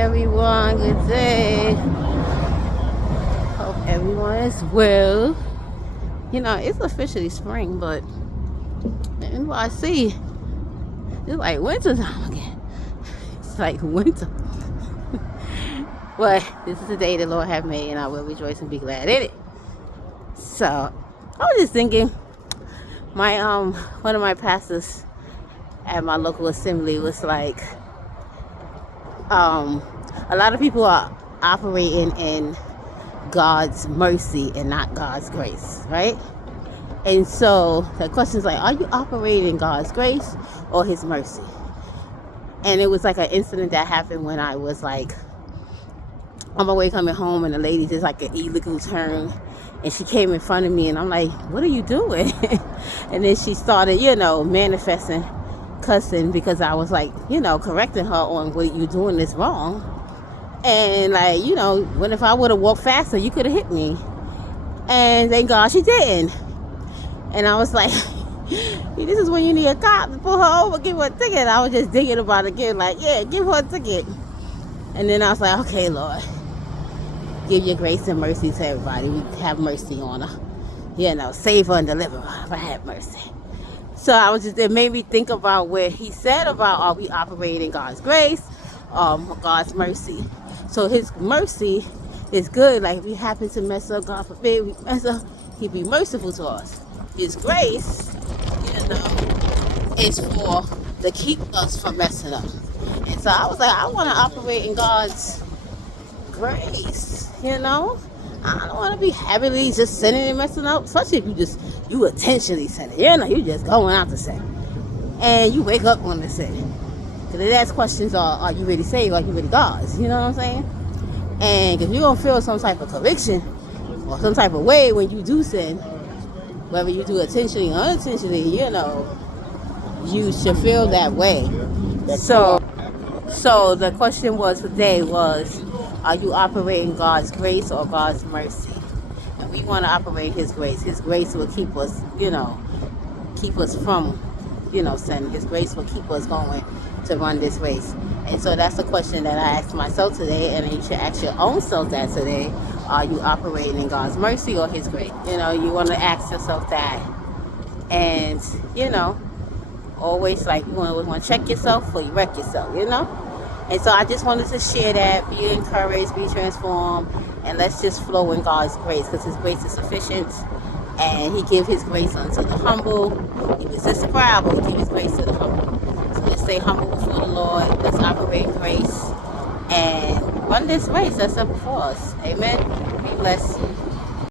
everyone. Good day. Hope everyone is well. You know, it's officially spring, but in NYC, it's like winter time again. It's like winter. But this is the day the Lord have made, and I will rejoice and be glad in it. So, I was just thinking, my one of my pastors at my local assembly was like, a lot of people are operating in God's mercy and not God's grace, right? And so the question is like, are you operating in God's grace or his mercy? And it was like an incident that happened when I was like on my way coming home, and the lady did like an illegal turn, and she came in front of me, and I'm like, what are you doing? And then she started, manifesting, cussing, because I was like, correcting her on what you doing this wrong. And like, what if I would have walked faster, you could have hit me. And thank God she didn't. And I was like, this is when you need a cop to pull her over, give her a ticket. I was just thinking about it again, like, yeah, give her a ticket. And then I was like, okay, Lord, give your grace and mercy to everybody. We have mercy on her. Save her and deliver her, but have mercy. So it made me think about where he said about, are we operating in God's grace, God's mercy? So his mercy is good. Like if we happen to mess up, God forbid we mess up, he'd be merciful to us. His grace, is for to keep us from messing up. And so I was like, I want to operate in God's grace, I don't want to be happily just sinning and messing up, especially if you intentionally sinning. You just going out to sin. And you wake up on the sin. Because the next questions are you really saved? Are you really God's? You know what I'm saying? And because you're going to feel some type of conviction or some type of way when you do sin, whether you do intentionally or unintentionally, you should feel that way. So the question today was, are you operating God's grace or God's mercy? And we want to operate his grace. His grace will keep us, keep us from, sin. His grace will keep us going to run this race. And so that's the question that I asked myself today, and you should ask your own self that today. Are you operating in God's mercy or his grace? You want to ask yourself that. And, always like you want to check yourself before you wreck yourself, And so I just wanted to share that. Be encouraged, be transformed, and let's just flow in God's grace, because his grace is sufficient, and he give his grace unto the humble. He resists the proud, but he give his grace to the humble. So let's stay humble before the Lord. Let's operate in grace and run this race that's up before us. Amen. Be blessed.